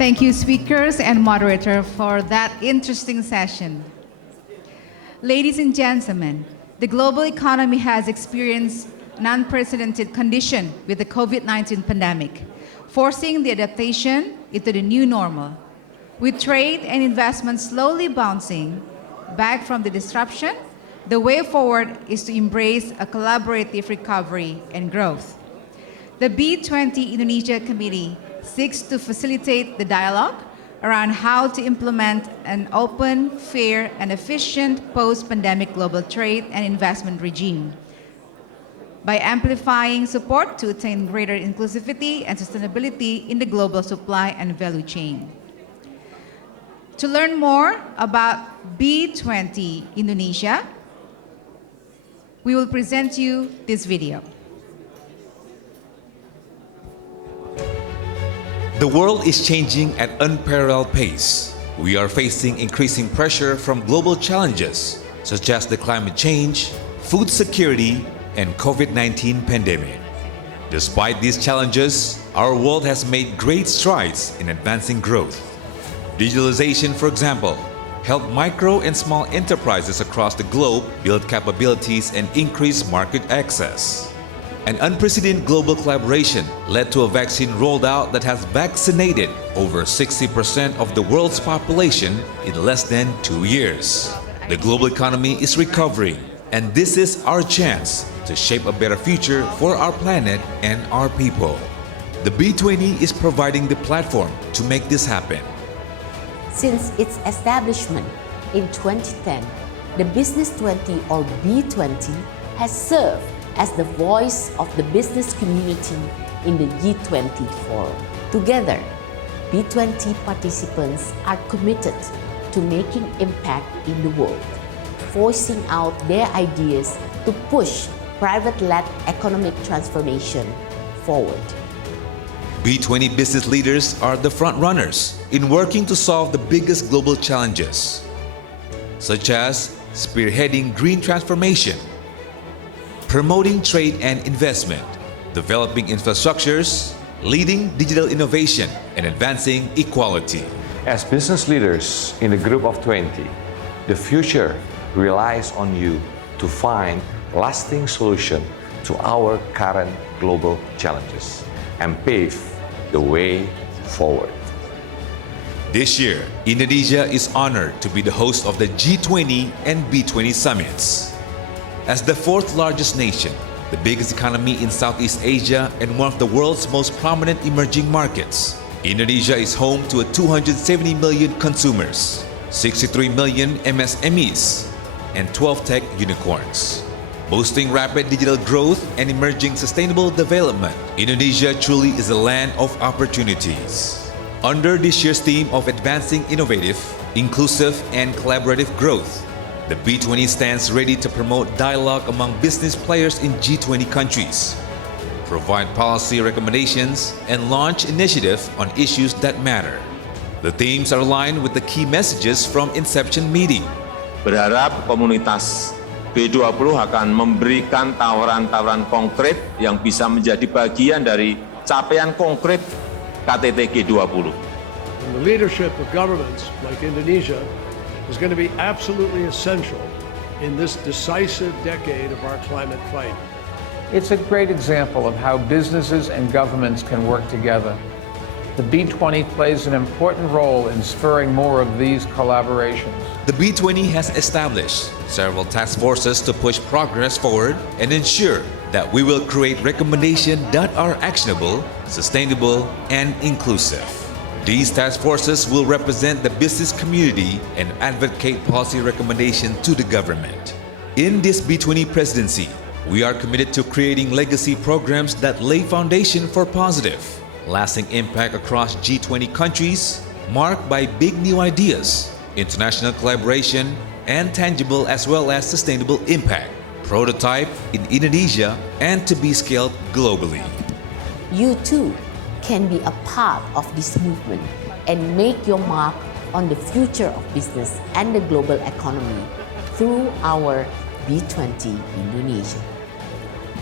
Thank you, speakers and moderator, for that interesting session. Ladies and gentlemen, the global economy has experienced an unprecedented condition with the COVID-19 pandemic, forcing the adaptation into the new normal. With trade and investment slowly bouncing back from the disruption, the way forward is to embrace a collaborative recovery and growth. The B20 Indonesia Committee seeks to facilitate the dialogue around how to implement an open, fair, and efficient post-pandemic global trade and investment regime by amplifying support to attain greater inclusivity and sustainability in the global supply and value chain. To learn more about B20 Indonesia, we will present you this video. The world is changing at unparalleled pace. We are facing increasing pressure from global challenges such as the climate change, food security, and COVID-19 pandemic. Despite these challenges, our world has made great strides in advancing growth. Digitalization, for example, helped micro and small enterprises across the globe build capabilities and increase market access. An unprecedented global collaboration led to a vaccine rolled out that has vaccinated over 60% of the world's population in less than 2 years. The global economy is recovering, and this is our chance to shape a better future for our planet and our people. The B20 is providing the platform to make this happen. Since its establishment in 2010, the Business 20 or B20 has served as the voice of the business community in the G20 forum. Together, B20 participants are committed to making impact in the world, forcing out their ideas to push private-led economic transformation forward. B20 business leaders are the front runners in working to solve the biggest global challenges, such as spearheading green transformation, promoting trade and investment, developing infrastructures, leading digital innovation, and advancing equality. As business leaders in the Group of 20, the future relies on you to find lasting solutions to our current global challenges and pave the way forward. This year, Indonesia is honored to be the host of the G20 and B20 summits. As the fourth largest nation, the biggest economy in Southeast Asia, and one of the world's most prominent emerging markets, Indonesia is home to 270 million consumers, 63 million MSMEs, and 12 tech unicorns. Boasting rapid digital growth and emerging sustainable development, Indonesia truly is a land of opportunities. Under this year's theme of advancing innovative, inclusive, and collaborative growth, the B20 stands ready to promote dialogue among business players in G20 countries, provide policy recommendations, and launch initiatives on issues that matter. The themes are aligned with the key messages from inception meeting. Berharap komunitas B20 akan memberikan tawaran-tawaran konkret yang bisa menjadi bagian dari capaian konkret KTT G20. And the leadership of governments like Indonesia is going to be absolutely essential in this decisive decade of our climate fight. It's a great example of how businesses and governments can work together. The B20 plays an important role in spurring more of these collaborations. The B20 has established several task forces to push progress forward and ensure that we will create recommendations that are actionable, sustainable, and inclusive. These task forces will represent the business community and advocate policy recommendations to the government. In this B20 presidency, we are committed to creating legacy programs that lay foundation for positive, lasting impact across G20 countries, marked by big new ideas, international collaboration, and tangible as well as sustainable impact, prototype in Indonesia and to be scaled globally. You too can be a part of this movement and make your mark on the future of business and the global economy through our B20 Indonesia.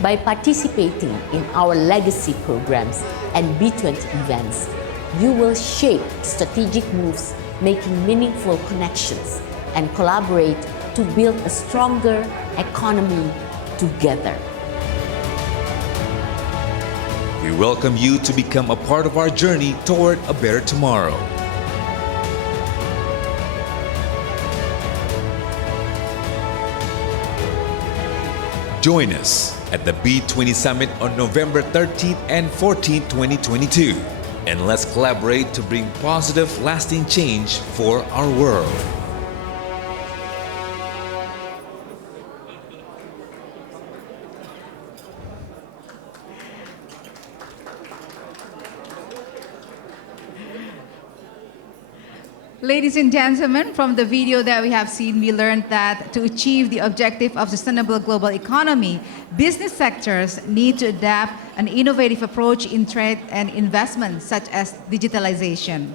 By participating in our legacy programs and B20 events, You will shape strategic moves, making meaningful connections, and collaborate to build a stronger economy together. We welcome you to become a part of our journey toward a better tomorrow. Join us at the B20 Summit on November 13th and 14th, 2022. And let's collaborate to bring positive, lasting change for our world. Ladies and gentlemen, from the video that we have seen, we learned that to achieve the objective of sustainable global economy, business sectors need to adapt an innovative approach in trade and investment, such as digitalization.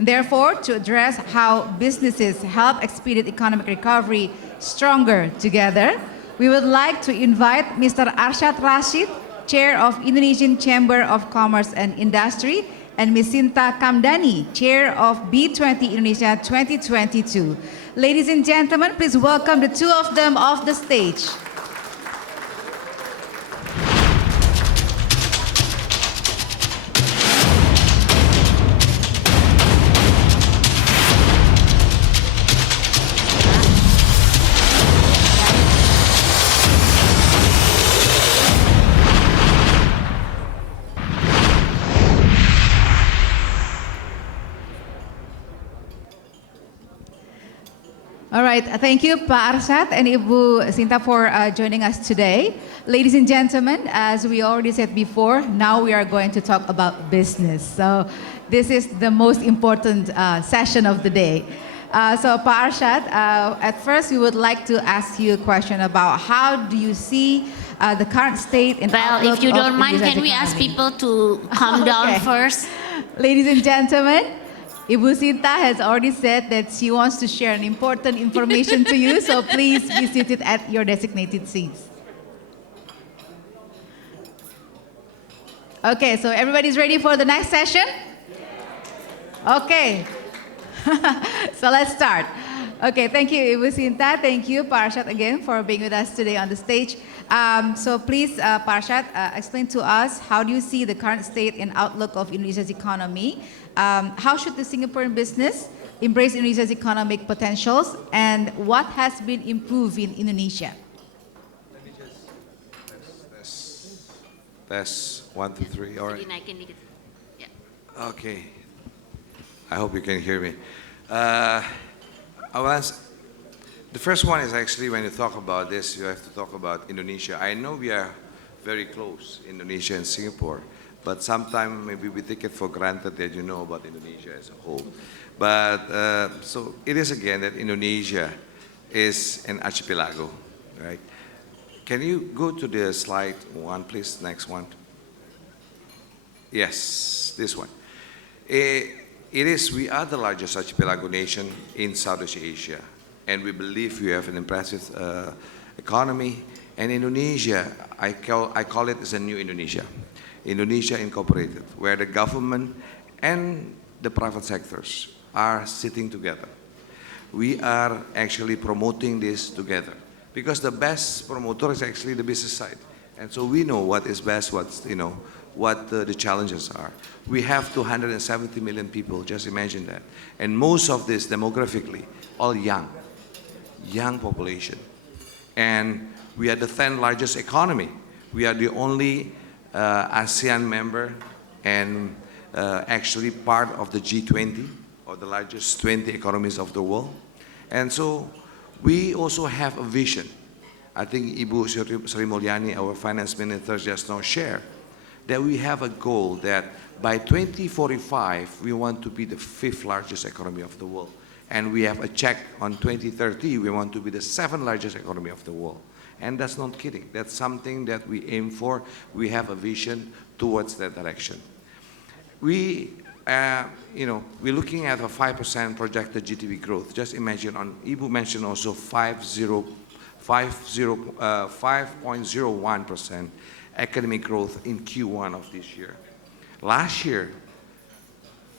Therefore, to address how businesses help expedite economic recovery stronger together, we would like to invite Mr. Arsjad Rasjid, Chair of Indonesian Chamber of Commerce and Industry, and Ms. Shinta Kamdani, Chair of B20 Indonesia 2022. Ladies and gentlemen, please welcome the two of them off the stage. All right, thank you, Pak Arsjad and Ibu Shinta for joining us today. Ladies and gentlemen, as we already said before, now we are going to talk about business. So this is the most important session of the day. So Pak Arsjad, at first we would like to ask you a question about how do you see the current state and Well, outlook if you of don't mind, Indonesia's can we ask economy? people to calm down Okay. first? Ladies and gentlemen, Ibu Shinta has already said that she wants to share an important information to you, so please be seated at your designated seats. Okay, so everybody's ready for the next session? Okay. So let's start. Okay, thank you, Ibu Shinta. Thank you, Pak Arsjad, again for being with us today on the stage. So please, Pak Arsjad, explain to us how do you see the current state and outlook of Indonesia's economy? How should the Singaporean business embrace Indonesia's economic potentials, and what has been improved in Indonesia? Let me just test 1, 2, 3. All right. I can make it. Yeah. Okay. I hope you can hear me. The first one is actually when you talk about this, you have to talk about Indonesia. I know we are very close, Indonesia and Singapore, but sometimes maybe we take it for granted that you know about Indonesia as a whole. But so it is again that Indonesia is an archipelago, right? Can you go to the slide one, please? Next one. Yes, this one. We are the largest archipelago nation in Southeast Asia, and we believe we have an impressive economy. And Indonesia, I call it as a new Indonesia. Indonesia Incorporated, where the government and the private sectors are sitting together. We are actually promoting this together because the best promoter is actually the business side. And so we know what is best, what the challenges are. We have 270 million people, just imagine that. And most of this demographically, all young population. And we are the 10th largest economy. We are the only ASEAN member and actually part of the G20, or the largest 20 economies of the world. And so we also have a vision. I think Ibu Sri Mulyani, our finance minister, just now shared that we have a goal that by 2045, we want to be the 5th largest economy of the world. And we have a check on 2030, we want to be the 7th largest economy of the world. And that's not kidding. That's something that we aim for. We have a vision towards that direction. We're looking at a 5% projected GDP growth. Just imagine, Ibu mentioned also 5.01% economic growth in Q1 of this year. Last year,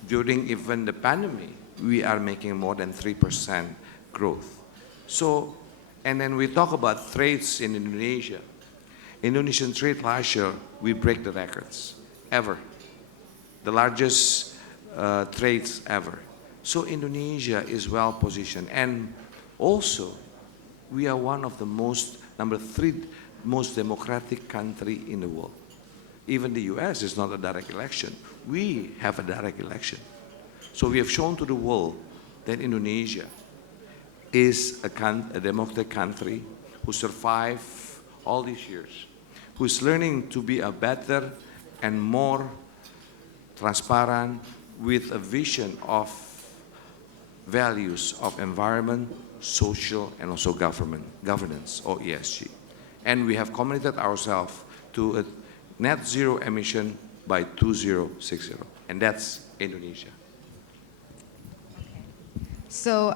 during even the pandemic, we are making more than 3% growth. So, and then we talk about trades in Indonesia. Indonesian trade last year, we break the records ever. The largest trades ever. So Indonesia is well positioned. And also, we are one of the number 3 most democratic country in the world. Even the US is not a direct election. We have a direct election. So we have shown to the world that Indonesia is a democratic country who survived all these years, who is learning to be a better and more transparent with a vision of values of environment, social, and also governance, or ESG. And we have committed ourselves to a net zero emission by 2060, and that's Indonesia. So,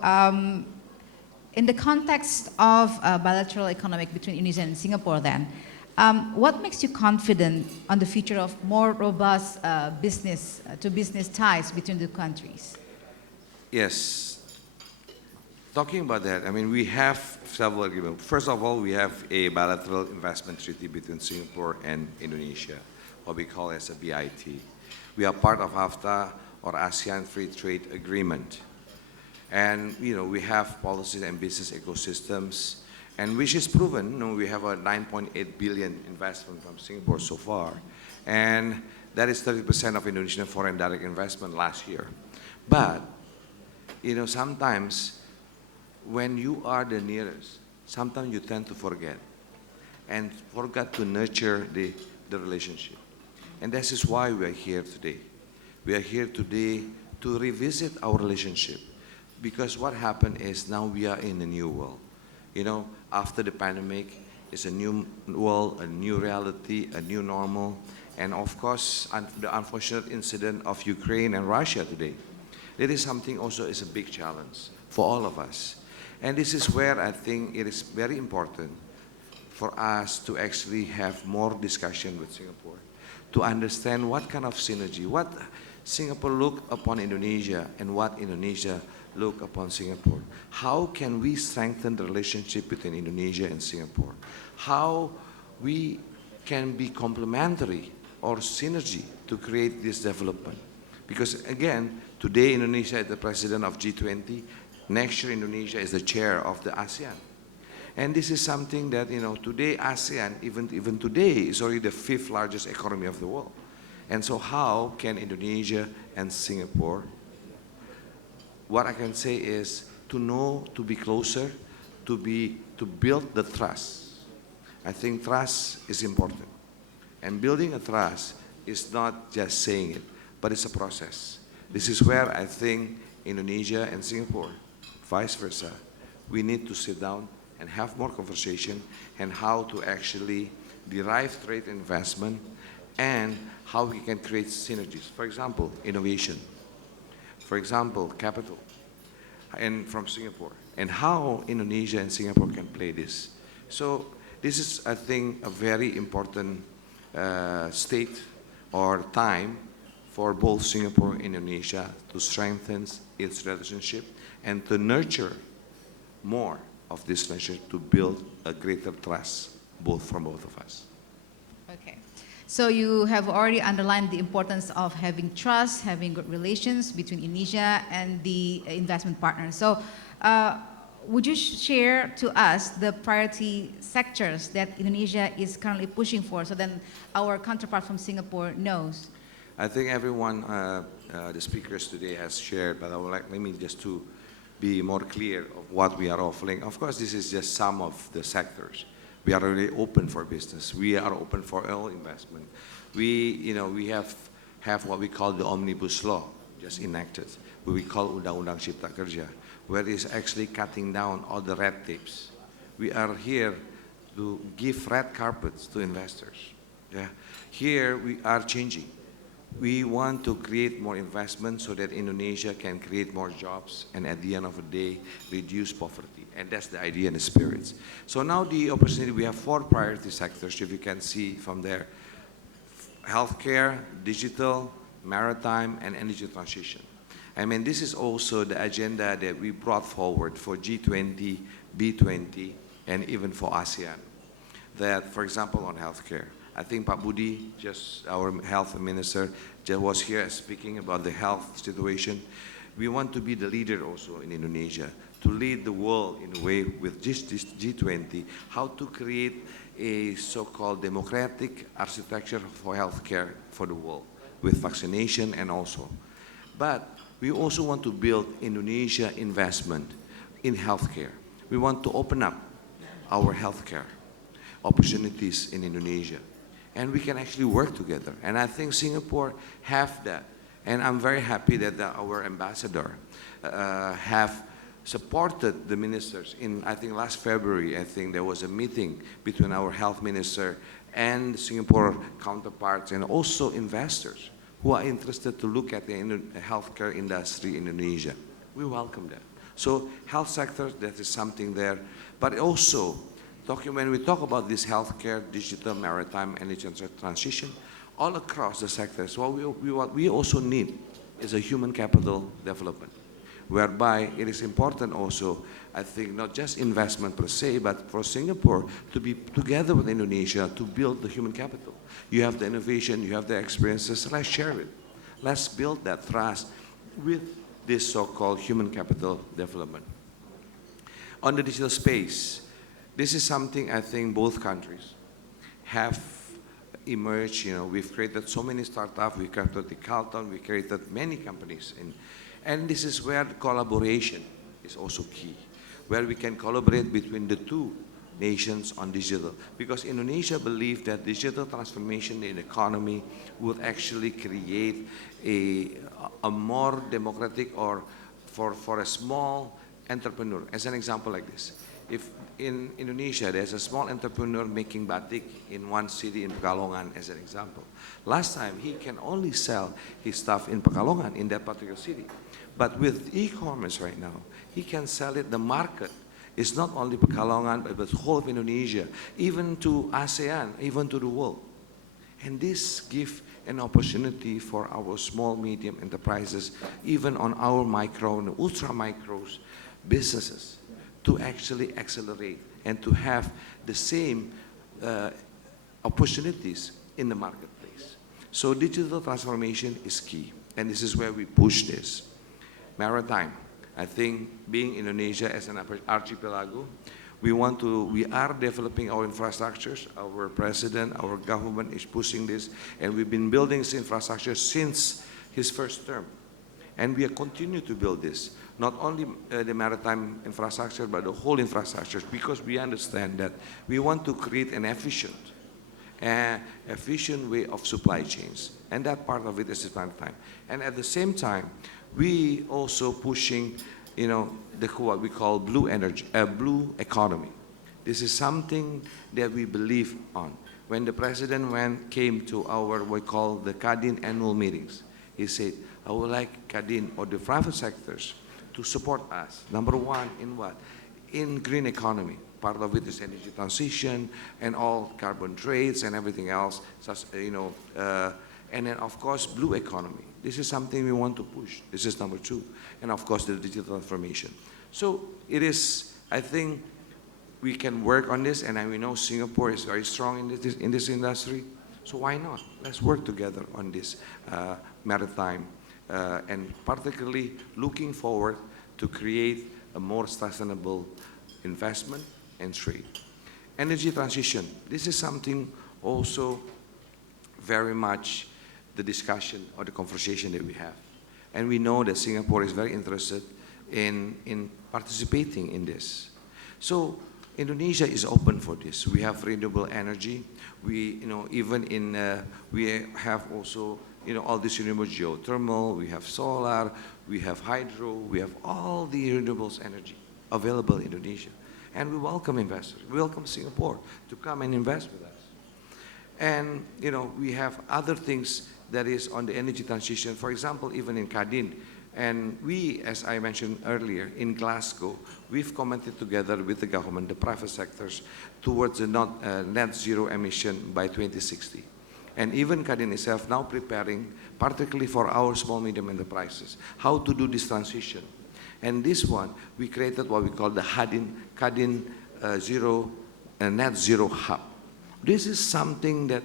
in the context of bilateral economic between Indonesia and Singapore then, what makes you confident on the future of more robust business-to-business ties between the countries? Yes. Talking about that, I mean, we have several agreements. First of all, we have a bilateral investment treaty between Singapore and Indonesia, what we call as a BIT. We are part of AFTA, or ASEAN Free Trade Agreement. And, we have policies and business ecosystems, and which is proven. We have a 9.8 billion investment from Singapore so far, and that is 30% of Indonesian foreign direct investment last year. But, sometimes when you are the nearest, sometimes you tend to forget to nurture the relationship. And this is why we are here today. We are here today to revisit our relationship. Because what happened is now we are in a new world. After the pandemic, it's a new world, a new reality, a new normal. And of course, the unfortunate incident of Ukraine and Russia today. It is something also is a big challenge for all of us. And this is where I think it is very important for us to actually have more discussion with Singapore, to understand what kind of synergy, what Singapore look upon Indonesia and what Indonesia look upon Singapore. How can we strengthen the relationship between Indonesia and Singapore? How we can be complementary or synergy to create this development? Because again, today Indonesia is the president of G20. Next year Indonesia is the chair of the ASEAN. And this is something that, today ASEAN, even today, is already the 5th largest economy of the world. And so how can Indonesia and Singapore, what I can say is to be closer, to build the trust. I think trust is important. And building a trust is not just saying it, but it's a process. This is where I think Indonesia and Singapore, vice versa, we need to sit down and have more conversation and how to actually derive trade investment and how we can create synergies. For example, innovation. For example, capital, and from Singapore, and how Indonesia and Singapore can play this. So this is, I think, a very important state or time for both Singapore and Indonesia to strengthen its relationship and to nurture more of this relationship to build a greater trust from both of us. Okay. So you have already underlined the importance of having trust, having good relations between Indonesia and the investment partners. So would you share to us the priority sectors that Indonesia is currently pushing for so then our counterpart from Singapore knows? I think everyone, the speakers today has shared, but I would like maybe just to be more clear of what we are offering. Of course, this is just some of the sectors. We are really open for business. We are open for all investment. We have what we call the Omnibus Law, just enacted, what we call Undang-Undang Cipta Kerja, where it's actually cutting down all the red tapes. We are here to give red carpets to investors. Yeah. Here we are changing. We want to create more investment so that Indonesia can create more jobs and at the end of the day, reduce poverty. And that's the idea and the spirits. So now the opportunity, we have 4 priority sectors, if you can see from there. Healthcare, digital, maritime, and energy transition. I mean, this is also the agenda that we brought forward for G20, B20, and even for ASEAN. That, for example, on healthcare, I think Pak Budi, just our health minister, just was here speaking about the health situation. We want to be the leader also in Indonesia, to lead the world in a way with this G20, how to create a so-called democratic architecture for healthcare for the world, with vaccination and also. But we also want to build Indonesia investment in healthcare. We want to open up our healthcare opportunities in Indonesia. And we can actually work together. And I think Singapore have that. And I'm very happy that our ambassador have supported the ministers. In, I think, last February, I think there was a meeting between our health minister and Singapore counterparts and also investors who are interested to look at the healthcare industry in Indonesia. We welcome that. So health sector, that is something there. But also, when we talk about this healthcare, digital, maritime, energy transition, all across the sectors, what we also need is a human capital development, whereby it is important also, I think, not just investment per se, but for Singapore to be together with Indonesia to build the human capital. You have the innovation, you have the experiences, let's share it. Let's build that trust with this so-called human capital development. On the digital space, this is something I think both countries have emerged. You know, we've created so many startups, we created the Carlton, we created many companies. And this is where collaboration is also key, where we can collaborate between the two nations on digital. Because Indonesia believes that digital transformation in the economy would actually create a more democratic or for a small entrepreneur. As an example like this, if in Indonesia there's a small entrepreneur making batik in one city in Pekalongan, as an example. Last time he can only sell his stuff in Pekalongan, in that particular city. But with e-commerce right now, he can sell it, the market is not only Pekalongan, but the whole of Indonesia, even to ASEAN, even to the world. And this gives an opportunity for our small, medium enterprises, even on our micro and ultra micros businesses, to actually accelerate and to have the same opportunities in the marketplace. So digital transformation is key, and this is where we push this. Maritime, I think being Indonesia as an archipelago, we are developing our infrastructures. Our president, our government is pushing this, and we've been building this infrastructure since his first term. And we continue to build this, not only the maritime infrastructure, but the whole infrastructure, because we understand that we want to create an efficient way of supply chains. And that part of it is maritime. And at the same time, we also pushing, you know, what we call blue energy, blue economy. This is something that we believe on. When the president came to our, we call the KADIN annual meetings, he said, I would like KADIN or the private sectors to support us. Number one, in what? In green economy. Part of it is energy transition and all carbon trades and everything else, such, you know, and then of course, blue economy. This is something we want to push. This is number two. And of course, the digital transformation. So it is, I think, we can work on this, and we know Singapore is very strong in this industry. So why not? Let's work together on this maritime, and particularly looking forward to create a more sustainable investment and trade. Energy transition. This is something also very much the discussion or the conversation that we have. And we know that Singapore is very interested in participating in this. So Indonesia is open for this. We have renewable energy. We, you know, even in, we have also, you know, all this renewable geothermal, we have solar, we have hydro, we have all the renewables energy available in Indonesia. And we welcome investors. We welcome Singapore to come and invest with us. And, you know, we have other things that is on the energy transition. For example, even in KADIN. And we, as I mentioned earlier, in Glasgow, we've commented together with the government, the private sectors, towards the net zero emission by 2060. And even KADIN itself now preparing, particularly for our small, medium enterprises, how to do this transition. And this one, we created what we call the KADIN Net Zero Hub. This is something that,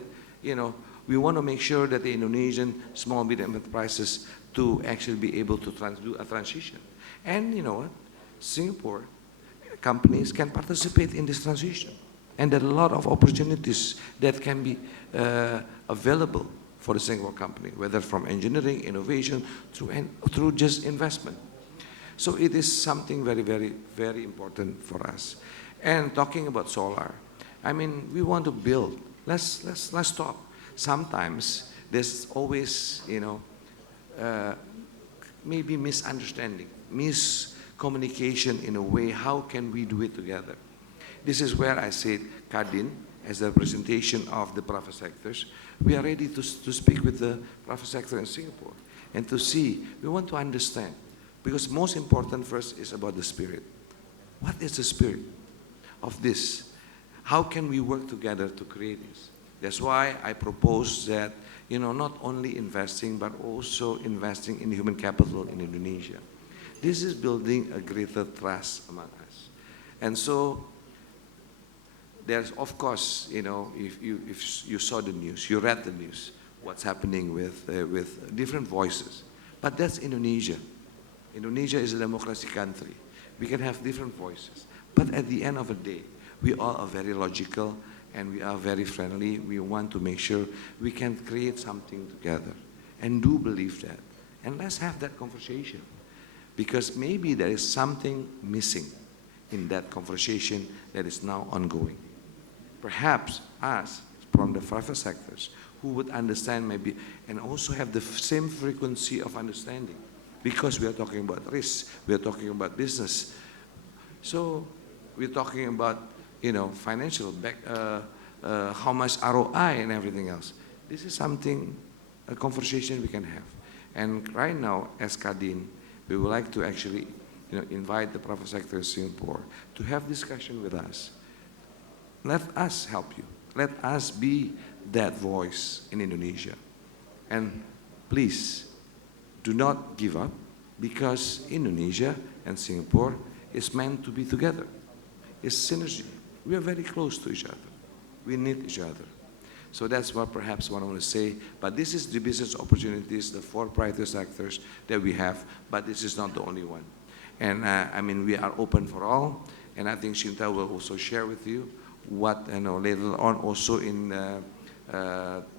we want to make sure that the Indonesian small, medium enterprises to actually be able to do a transition. And you know what? Singapore companies can participate in this transition. And there are a lot of opportunities that can be available for the Singapore company, whether from engineering, innovation, through just investment. So it is something very, very, very important for us. And talking about solar, I mean, we want to build. Let's talk. Sometimes there's always, maybe misunderstanding, miscommunication in a way. How can we do it together? This is where I said KADIN, as the representation of the private sectors, we are ready to speak with the private sector in Singapore and to see, we want to understand. Because most important first is about the spirit. What is the spirit of this? How can we work together to create this? That's why I propose that, not only investing, but also investing in human capital in Indonesia. This is building a greater trust among us. And so, there's, of course, if you saw the news, you read the news, what's happening with different voices. But that's Indonesia. Indonesia is a democracy country. We can have different voices. But at the end of the day, we all are very logical and we are very friendly. We want to make sure we can create something together. And do believe that. And let's have that conversation. Because maybe there is something missing in that conversation that is now ongoing. Perhaps us, from the private sectors, who would understand maybe, and also have the same frequency of understanding. Because we are talking about risk, we are talking about business. So we're talking about, financial, how much ROI and everything else. This is something, a conversation we can have. And right now, as KADIN, we would like to actually, invite the private sector in Singapore to have discussion with us. Let us help you. Let us be that voice in Indonesia. And please, do not give up, because Indonesia and Singapore is meant to be together. It's synergy. We are very close to each other. We need each other. So that's perhaps what I want to say. But this is the business opportunities, the 4 priority sectors that we have, but this is not the only one. And we are open for all. And I think Shinta will also share with you what, later on also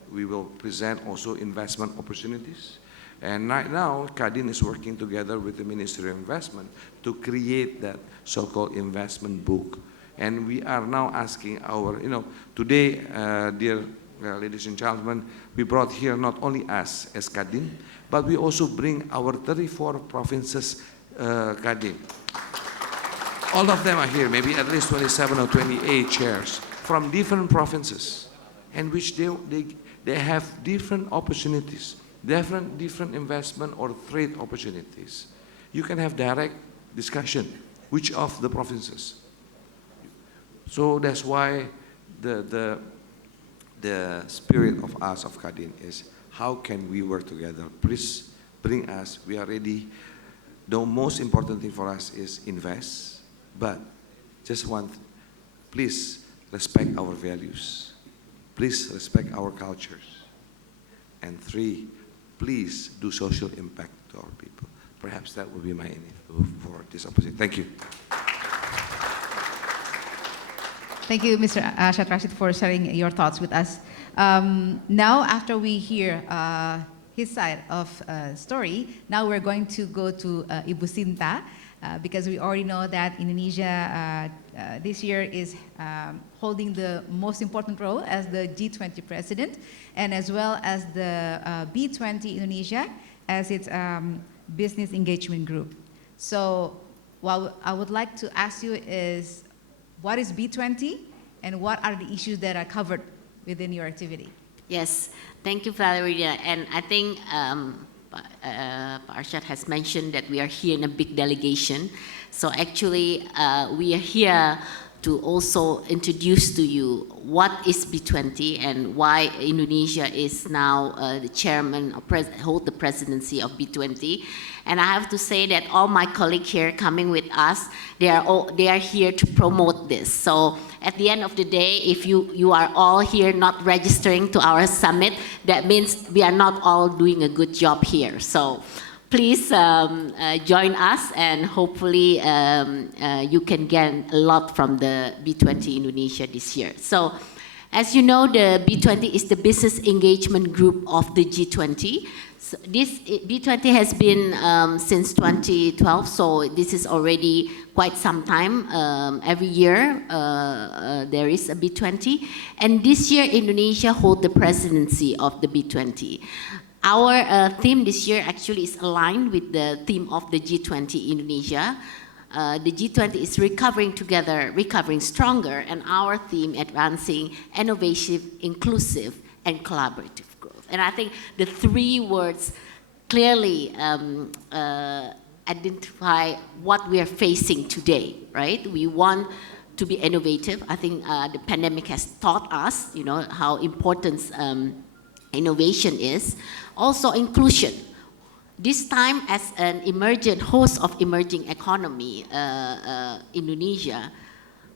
we will present also investment opportunities. And right now, KADIN is working together with the Ministry of Investment to create that so-called investment book. And we are now asking our, today, dear ladies and gentlemen, we brought here not only us as KADIN, but we also bring our 34 provinces KADIN. All of them are here, maybe at least 27 or 28 chairs from different provinces, and which they have different opportunities, different investment or trade opportunities. You can have direct discussion, which of the provinces. So that's why the spirit of us, of KADIN, is how can we work together? Please bring us, we are ready. The most important thing for us is invest, but please respect our values. Please respect our cultures. And 3, please do social impact to our people. Perhaps that will be my aim for this opportunity. Thank you. Thank you, Mr. Arsjad Rasjid, for sharing your thoughts with us. Now, after we hear his side of story, now we're going to go to Ibu Shinta, because we already know that Indonesia this year is holding the most important role as the G20 president, and as well as the B20 Indonesia as its business engagement group. So what I would like to ask you is, what is B20 and what are the issues that are covered within your activity? Yes, thank you, Valerina. And I think Arsjad has mentioned that we are here in a big delegation. So actually, we are here to also introduce to you what is B20 and why Indonesia is now the chairman, or hold the presidency of B20. And I have to say that all my colleagues here coming with us, they are here to promote this. So at the end of the day, if you are all here not registering to our summit, that means we are not all doing a good job here. So please join us, and hopefully you can gain a lot from the B20 Indonesia this year. So as you know, the B20 is the business engagement group of the G20. So this B20 has been since 2012, so this is already quite some time. Every year there is a B20, and this year Indonesia holds the presidency of the B20. Our theme this year actually is aligned with the theme of the G20 Indonesia. The G20 is recovering together, recovering stronger, and our theme advancing innovative, inclusive, and collaborative growth. And I think the three words clearly identify what we are facing today, right? We want to be innovative. I think the pandemic has taught us, how important innovation is. Also inclusion. This time, as an emergent host of emerging economy, Indonesia,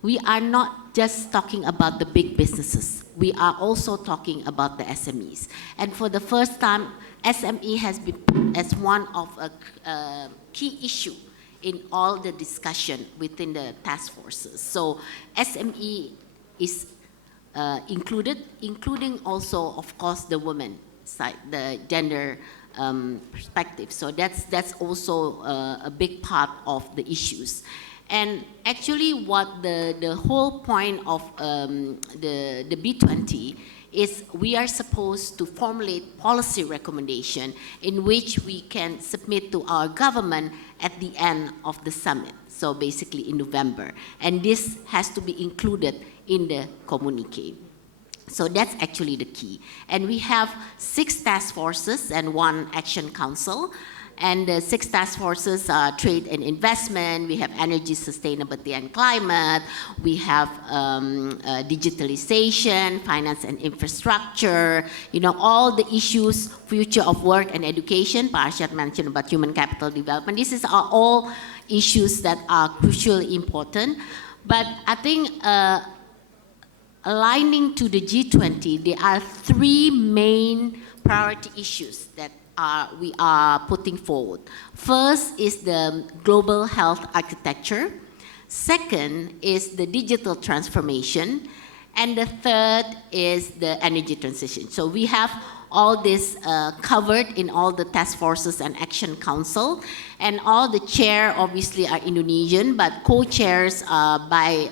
we are not just talking about the big businesses. We are also talking about the SMEs. And for the first time, SME has been put as one of a key issue in all the discussion within the task forces. So SME is included, including also, of course, the women side, the gender perspective. So that's also a big part of the issues. And actually what the whole point of the B20 is we are supposed to formulate policy recommendation in which we can submit to our government at the end of the summit, so basically in November. And this has to be included in the communique. So that's actually the key. And we have 6 task forces and 1 action council. And the 6 task forces are trade and investment, we have energy, sustainability and climate, we have digitalization, finance and infrastructure, all the issues, future of work and education. Arsjad mentioned about human capital development. These are all issues that are crucially important. But I think aligning to the G20, there are 3 main priority issues that we are putting forward. First is the global health architecture. Second is the digital transformation. And the third is the energy transition. So we have all this covered in all the task forces and action council. And all the chair obviously are Indonesian, but co-chairs are by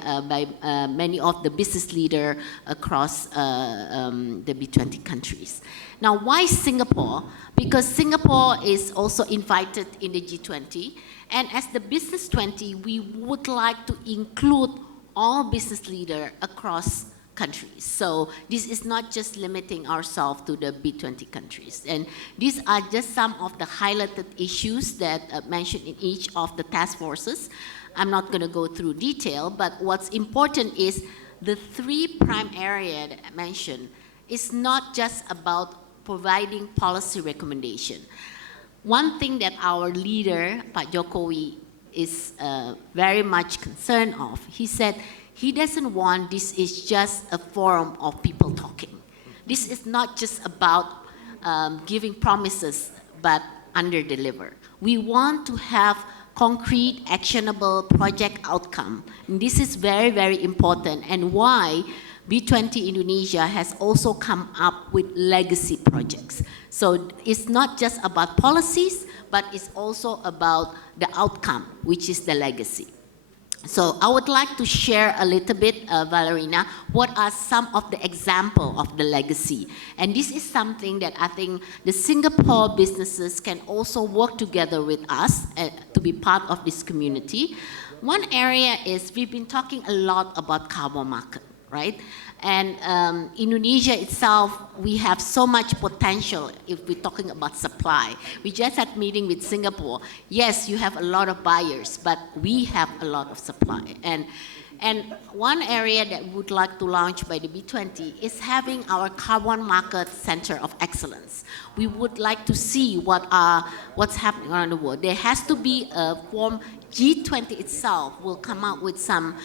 many of the business leaders across the B20 countries. Now, why Singapore? Because Singapore is also invited in the G20. And as the Business 20, we would like to include all business leaders across countries. So this is not just limiting ourselves to the B20 countries. And these are just some of the highlighted issues that mentioned in each of the task forces. I'm not going to go through detail, but what's important is the 3 prime areas that I mentioned is not just about providing policy recommendation. One thing that our leader, Pak Jokowi, is very much concerned of, he said he doesn't want this is just a forum of people talking. This is not just about giving promises, but under-deliver. We want to have concrete, actionable project outcome. And this is very, very important, and why B20 Indonesia has also come up with legacy projects. So it's not just about policies, but it's also about the outcome, which is the legacy. So I would like to share a little bit, Valerina, what are some of the examples of the legacy. And this is something that I think the Singapore businesses can also work together with us to be part of this community. One area is we've been talking a lot about carbon market. right? And Indonesia itself, we have so much potential if we're talking about supply. We just had a meeting with Singapore. Yes, you have a lot of buyers, but we have a lot of supply. And one area that we would like to launch by the B20 is having our carbon market center of excellence. We would like to see what's happening around the world. There has to be a form. G20 itself will come out with some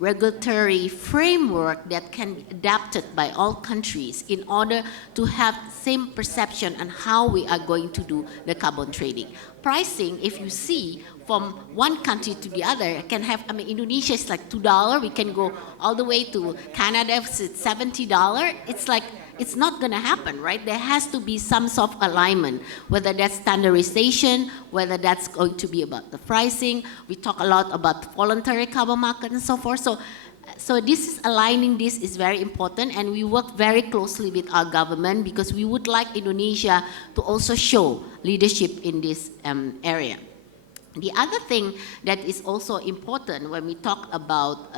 regulatory framework that can be adapted by all countries in order to have the same perception on how we are going to do the carbon trading. Pricing, if you see, from one country to the other, can have, I mean, Indonesia is like $2, we can go all the way to Canada, it's $70. It's like, it's not gonna happen, right? There has to be some sort of alignment, whether that's standardization, whether that's going to be about the pricing. We talk a lot about voluntary carbon market and so forth. So this is aligning, this is very important, and we work very closely with our government because we would like Indonesia to also show leadership in this area. The other thing that is also important when we talk about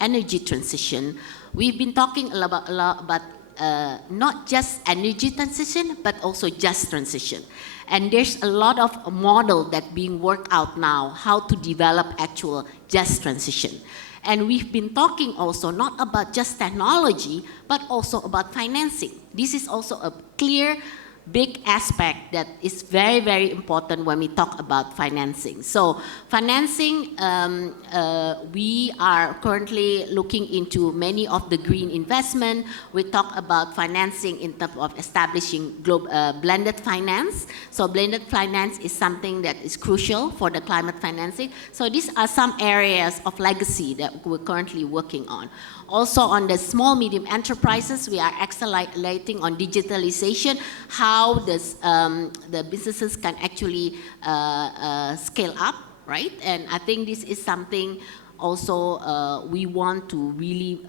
energy transition, we've been talking a lot about not just energy transition, but also just transition. And there's a lot of model that being worked out now, how to develop actual just transition. And we've been talking also not about just technology, but also about financing. This is also a clear, big aspect that is very, very important when we talk about financing. So financing, we are currently looking into many of the green investment. We talk about financing in terms of establishing blended finance. So blended finance is something that is crucial for the climate financing. So these are some areas of legacy that we're currently working on. Also on the small, medium enterprises, we are accelerating on digitalization, how the businesses can actually scale up, right? And I think this is something also we want to really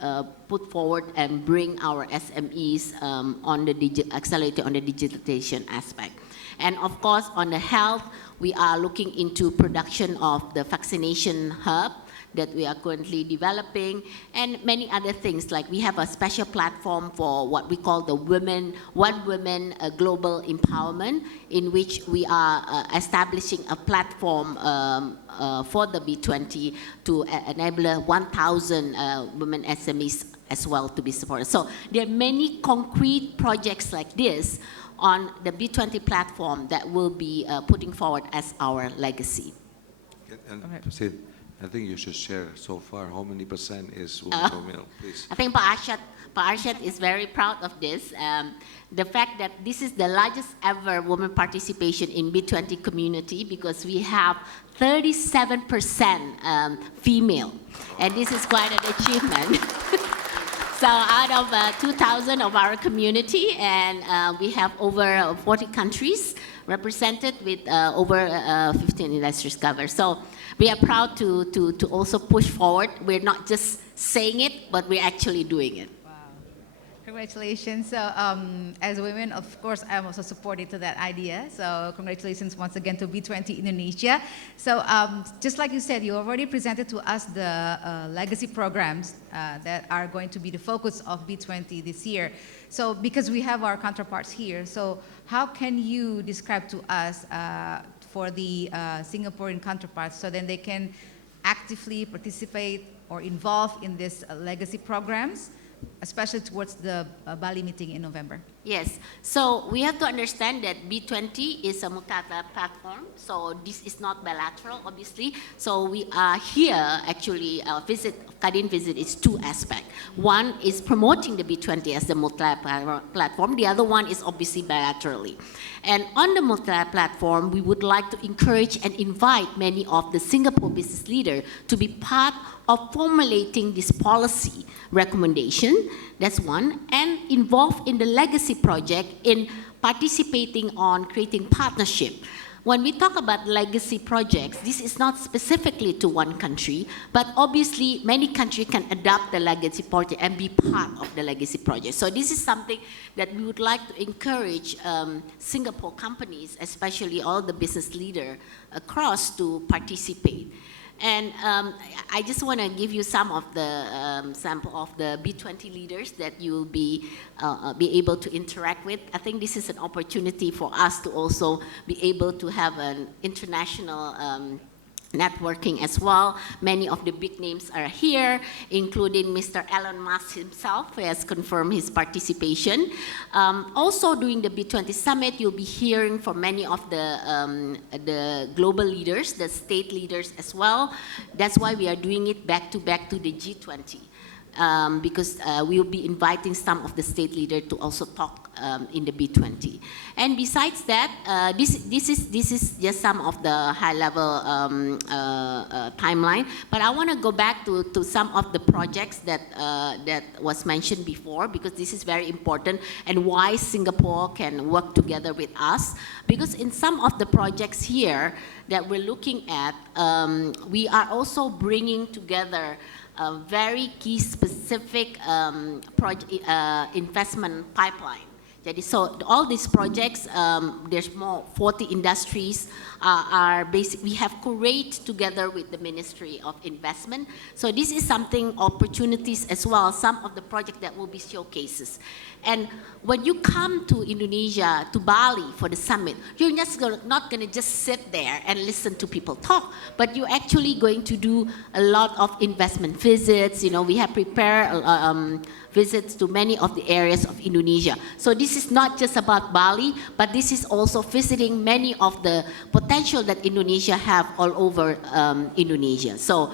put forward and bring our SMEs on the accelerate on the digitalization aspect. And of course, on the health, we are looking into production of the vaccination hub that we are currently developing, and many other things, like we have a special platform for what we call the One Women Global Empowerment, in which we are establishing a platform for the B20 to enable 1,000 women SMEs as well to be supported. So there are many concrete projects like this on the B20 platform that will be putting forward as our legacy. And I think you should share so far how many percent is women, please. I think Pak Arsjad is very proud of this. The fact that this is the largest ever women participation in B20 community, because we have 37% female, and this is quite an achievement. So out of 2,000 of our community, and we have over 40 countries represented with over 15 industries covered. So we are proud to also push forward. We're not just saying it, but we're actually doing it. Wow. Congratulations. So as women, of course, I'm also supportive to that idea. So congratulations once again to B20 Indonesia. So just like you said, you already presented to us the legacy programs that are going to be the focus of B20 this year. So because we have our counterparts here, so how can you describe to us for the Singaporean counterparts so then they can actively participate or involve in these legacy programs, especially towards the Bali meeting in November? Yes, so we have to understand that B20 is a multilateral platform, so this is not bilateral, obviously. So we are here, actually, KADIN visit is two aspects. One is promoting the B20 as the multilateral platform. The other one is obviously bilaterally. And on the multilateral platform, we would like to encourage and invite many of the Singapore business leaders to be part of formulating this policy recommendation, that's one, and involved in the legacy project in participating on creating partnership. When we talk about legacy projects, this is not specifically to one country, but obviously many countries can adopt the legacy project and be part of the legacy project. So this is something that we would like to encourage Singapore companies, especially all the business leaders across, to participate. And I just want to give you some of the sample of the B20 leaders that you'll be able to interact with. I think this is an opportunity for us to also be able to have an international networking as well. Many of the big names are here, including Mr. Elon Musk himself, who has confirmed his participation. Also during the B20 summit, you'll be hearing from many of the global leaders, the state leaders as well. That's why we are doing it back to the G20. Because we will be inviting some of the state leaders to also talk in the B20. And besides that, this is just some of the high-level timeline. But I want to go back to some of the projects that was mentioned before, because this is very important, and why Singapore can work together with us. Because in some of the projects here that we're looking at, we are also bringing together a very key specific investment pipeline. So all these projects, there's more 40 industries are basic. We have co-rate together with the Ministry of Investment. So this is something, opportunities as well, some of the projects that will be showcases. And when you come to Indonesia, to Bali for the summit, you're just not going to just sit there and listen to people talk, but you're actually going to do a lot of investment visits. You know, we have prepared visits to many of the areas of Indonesia. So this is not just about Bali, but this is also visiting many of the potential that Indonesia have all over Indonesia. So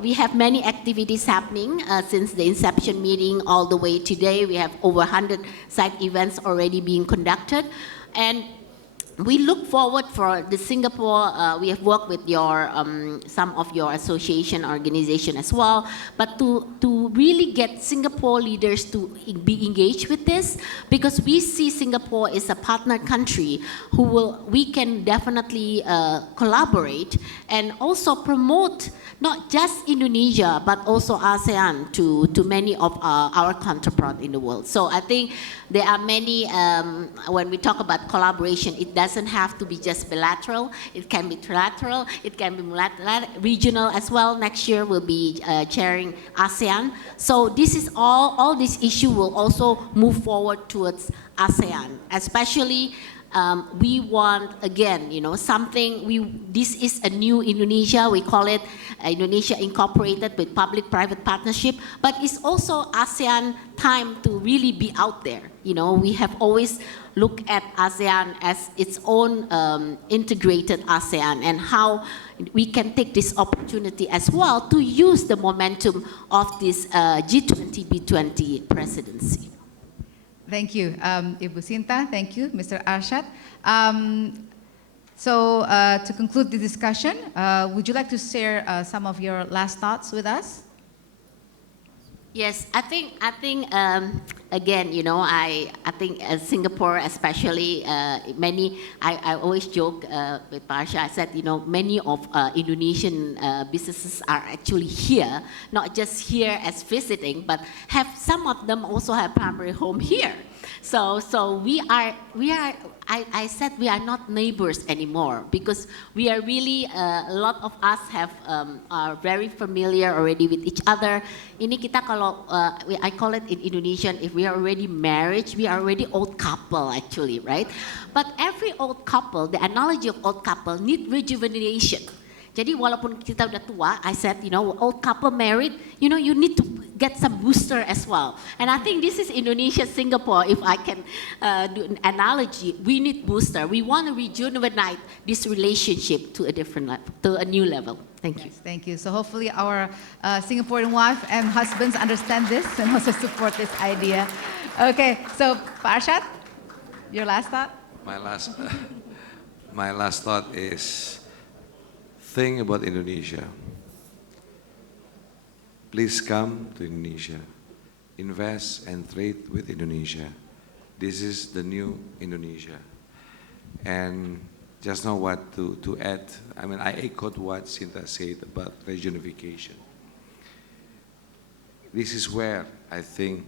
we have many activities happening since the inception meeting all the way today. We have over 100 side events already being conducted. And we look forward for the Singapore, we have worked with your, some of your association organization as well, but to really get Singapore leaders to be engaged with this, because we see Singapore is a partner country we can definitely collaborate and also promote not just Indonesia, but also ASEAN to many of our counterparts in the world. So I think there are many, when we talk about collaboration, it doesn't have to be just bilateral. It can be trilateral, it can be multilateral, regional as well. Next year we'll be chairing ASEAN. So this is all this issue will also move forward towards ASEAN, especially we want, again, you know, this is a new Indonesia. We call it Indonesia Incorporated with public-private partnership, but it's also ASEAN time to really be out there. You know, we have always looked at ASEAN as its own integrated ASEAN, and how we can take this opportunity as well to use the momentum of this G20, B20 presidency. Thank you, Ibu Shinta. Thank you, Mr. Arsjad. So to conclude the discussion, would you like to share some of your last thoughts with us? Yes, I think again, you know, I think Singapore especially, I always joke with Parsha, I said, you know, many of Indonesian businesses are actually here, not just here as visiting, but some of them also have primary home here. So I said we are not neighbors anymore, because we are really, a lot of us are very familiar already with each other. Ini kita kalau, I call it in Indonesian, if we are already married, we are already old couple actually, right? But every old couple, the analogy of old couple, need rejuvenation. Jadi walaupun kita udah tua, I said, you know, old couple married, you know, you need to get some booster as well. And I think this is Indonesia, Singapore, if I can do an analogy. We need booster. We want to rejuvenate this relationship to a different level, to a new level. Thank you. Yes, thank you. So hopefully our Singaporean wife and husbands understand this and also support this idea. Okay, so Arsjad, your last thought? My last thought is, think about Indonesia. Please come to Indonesia. Invest and trade with Indonesia. This is the new Indonesia. And just know what to add. I mean, I echoed what Shinta said about regionification. This is where I think,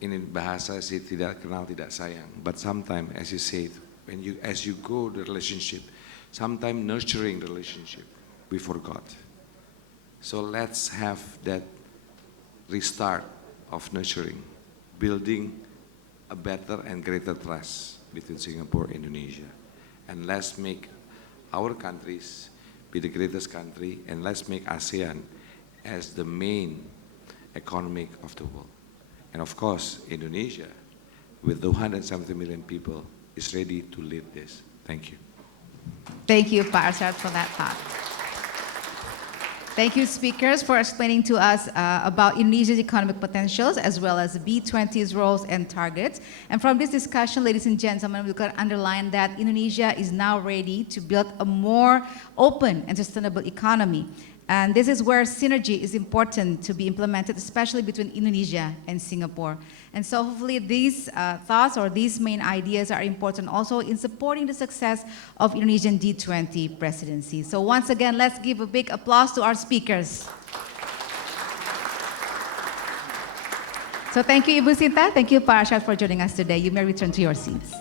in bahasa sih tidak kenal tidak sayang. But sometimes, as you said, as you go the relationship, sometimes nurturing the relationship we forgot. So let's have that restart of nurturing, building a better and greater trust between Singapore and Indonesia. And let's make our countries be the greatest country, and let's make ASEAN as the main economic of the world. And of course, Indonesia, with 270 million people, is ready to lead this. Thank you. Thank you, Pak Arsjad, for that thought. Thank you, speakers, for explaining to us about Indonesia's economic potentials as well as the B20's roles and targets. And from this discussion, ladies and gentlemen, we can underline that Indonesia is now ready to build a more open and sustainable economy. And this is where synergy is important to be implemented, especially between Indonesia and Singapore. And so hopefully these thoughts or these main ideas are important also in supporting the success of Indonesian G20 presidency. So once again, let's give a big applause to our speakers. So thank you, Ibu Shinta. Thank you, Pak Arsjad, for joining us today. You may return to your seats.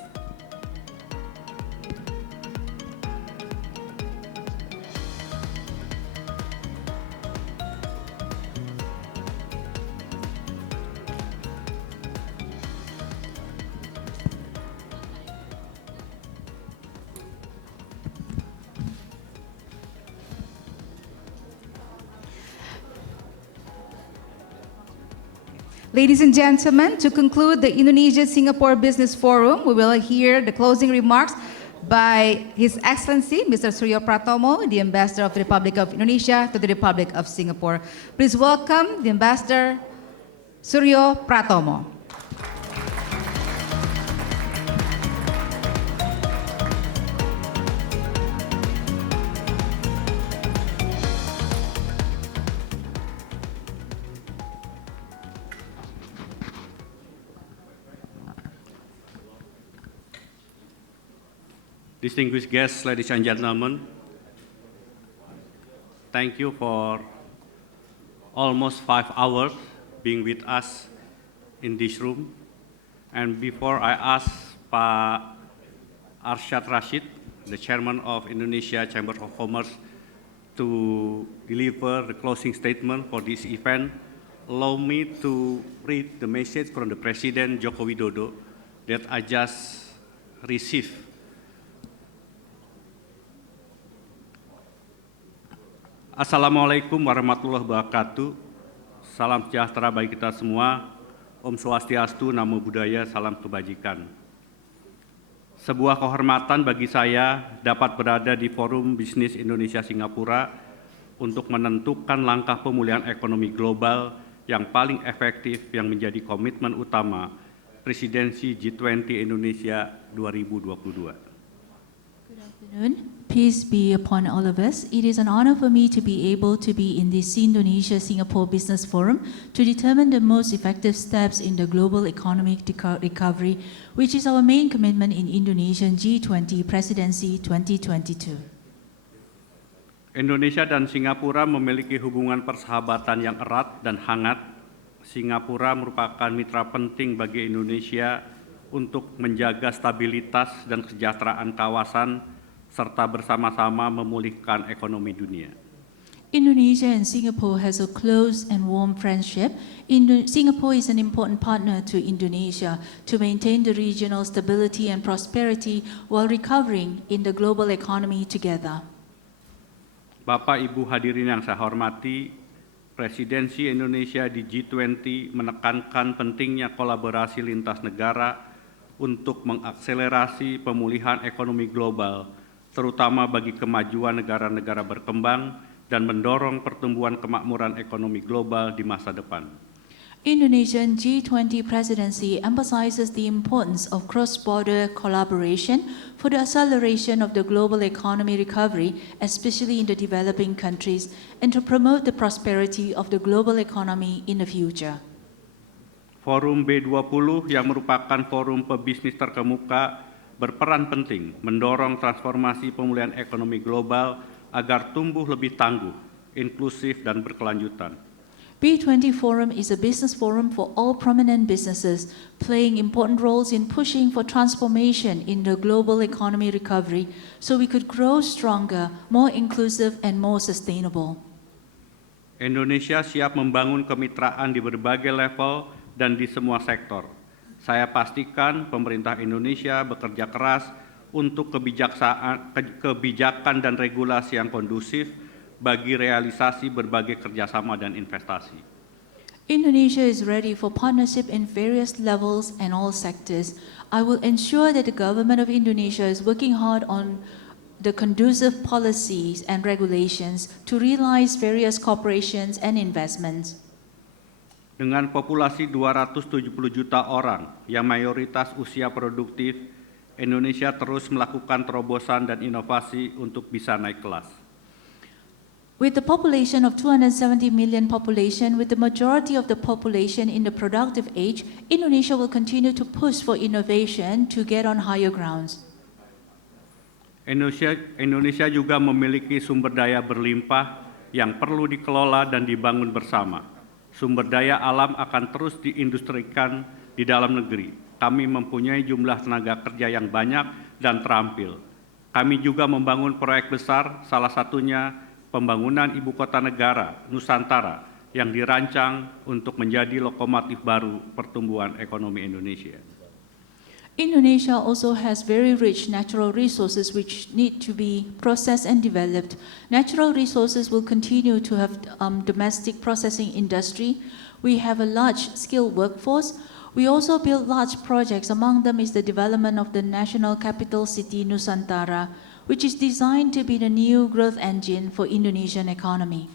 Ladies and gentlemen, to conclude the Indonesia-Singapore Business Forum, we will hear the closing remarks by His Excellency, Mr. Suryo Pratomo, the Ambassador of the Republic of Indonesia to the Republic of Singapore. Please welcome the Ambassador Suryo Pratomo. Distinguished guests, ladies and gentlemen, thank you for almost 5 hours being with us in this room. And before I ask Pak Arsjad Rasjid, the Chairman of Indonesia Chamber of Commerce, to deliver the closing statement for this event, allow me to read the message from the President Joko Widodo that I just received. Assalamualaikum warahmatullahi wabarakatuh. Salam sejahtera bagi kita semua. Om Swastiastu, Namo Buddhaya, salam kebajikan. Sebuah kehormatan bagi saya dapat berada di Forum Bisnis Indonesia-Singapura untuk menentukan langkah pemulihan ekonomi global yang paling efektif yang menjadi komitmen utama Presidensi G20 Indonesia 2022. Good afternoon. Peace be upon all of us. It is an honor for me to be able to be in this Indonesia-Singapore Business Forum to determine the most effective steps in the global economic recovery, which is our main commitment in Indonesian G20 Presidency 2022. Indonesia dan Singapura memiliki hubungan persahabatan yang erat dan hangat. Singapura merupakan mitra penting bagi Indonesia untuk menjaga stabilitas dan kesejahteraan kawasan serta bersama-sama memulihkan ekonomi dunia. Indonesia and Singapore has a close and warm friendship. Singapore is an important partner to Indonesia to maintain the regional stability and prosperity while recovering in the global economy together. Bapak Ibu hadirin yang saya hormati, Presidensi Indonesia di G20 menekankan pentingnya kolaborasi lintas negara untuk mengakselerasi pemulihan ekonomi global, terutama bagi kemajuan negara-negara berkembang dan mendorong pertumbuhan kemakmuran ekonomi global di masa depan. Indonesian G20 presidency emphasizes the importance of cross-border collaboration for the acceleration of the global economy recovery, especially in the developing countries, and to promote the prosperity of the global economy in the future. Forum B20 yang merupakan forum pebisnis terkemuka berperan penting mendorong transformasi pemulihan ekonomi global agar tumbuh lebih tangguh, inklusif, dan berkelanjutan. B20 Forum is a business forum for all prominent businesses, playing important roles in pushing for transformation in the global economy recovery so we could grow stronger, more inclusive, and more sustainable. Indonesia siap membangun kemitraan di berbagai level dan di semua sektor. Saya pastikan pemerintah Indonesia bekerja keras untuk kebijakan dan regulasi yang kondusif bagi realisasi berbagai kerjasama dan investasi. Indonesia is ready for partnership in various levels and all sectors. I will ensure that the government of Indonesia is working hard on the conducive policies and regulations to realize various corporations and investments. Dengan populasi 270 juta orang yang mayoritas usia produktif, Indonesia terus melakukan terobosan dan inovasi untuk bisa naik kelas. With the population of 270 million population, with the majority of the population in the productive age, Indonesia will continue to push for innovation to get on higher grounds. Indonesia juga memiliki sumber daya berlimpah yang perlu dikelola dan dibangun bersama. Sumber daya alam akan terus diindustrikan di dalam negeri. Kami mempunyai jumlah tenaga kerja yang banyak dan terampil. Kami juga membangun proyek besar, salah satunya pembangunan ibu kota negara Nusantara yang dirancang untuk menjadi lokomotif baru pertumbuhan ekonomi Indonesia. Indonesia also has very rich natural resources which need to be processed and developed. Natural resources will continue to have domestic processing industry. We have a large skilled workforce. We also build large projects. Among them is the development of the national capital city Nusantara, which is designed to be the new growth engine for Indonesian economy.